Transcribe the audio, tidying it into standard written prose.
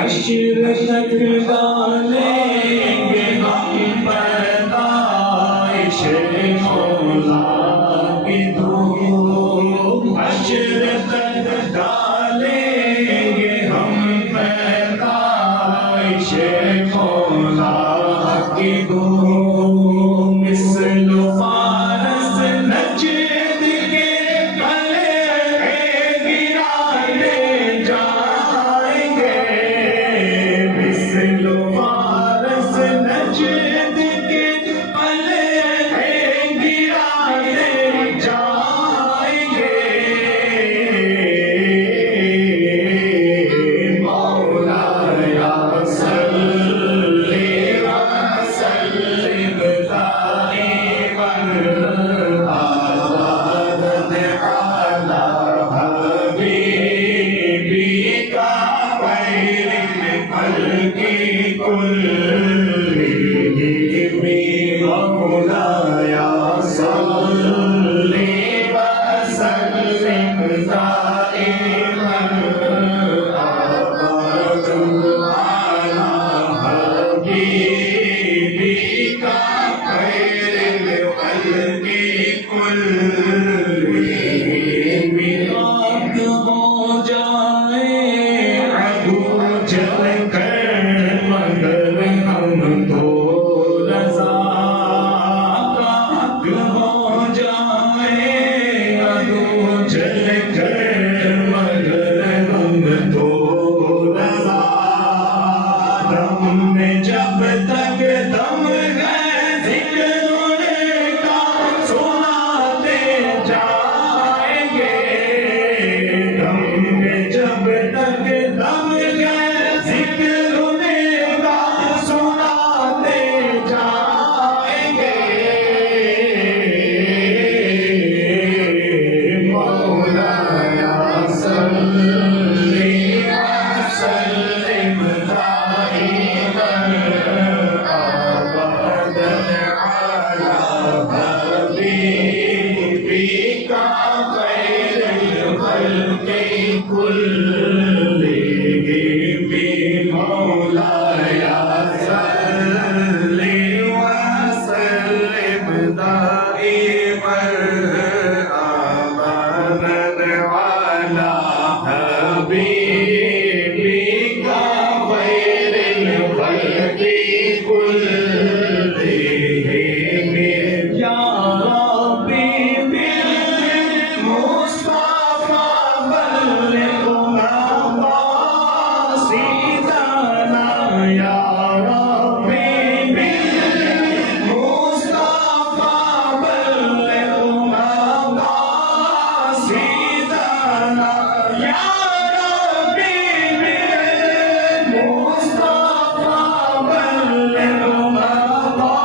हश्र तक डालेंगे हम पैदाइश मौला की धूम। हश्र तक डालेंगे हम पैदाइश मौला की धूम। मिस्ल फारस नजद के भले गिराने जाएंगे। मिस्ल फारस नजद के भले गिराने जाएंगे। मौला या सल्ली व सल्लिम दाइमन अबदन अला हबीबिका खैरिल खल्क़ि कुल्लिहिम। मौला या सल्ली व सल्लिम दाइमन अबदन अला हबीबिका खैरिल खल्क़ि कुल्लिहिम। रात हो जाए अदू जल कर मगर हम तो रज़ा। रात हो जाए अदू जल कर मगर हम तो रज़ा। दम में जब तक दम है ज़िक्र का सुनाते जाएंगे। दम में जब तक दम है ज़िक्र का सुनाते जाएंगे। मौला या सल्ली व सल्लिम दाइमन अबदन अला हबीबिका खैरिल खल्क़ि कुल्लिहिम। मौला या सल्ली व सल्लिम दाइमन अबदन अला हबीबिका खैरिल खल्क़ि कुल्लिहिम। या रब्बी बिल मुस्तफा बल्लिग़ मक़ासिदना। या रब्बी बिल मुस्तफा बल्लिग़ मक़ासिदना। या रब्बी बिल मुस्तफा बल्लिग़ मक़ासिदना।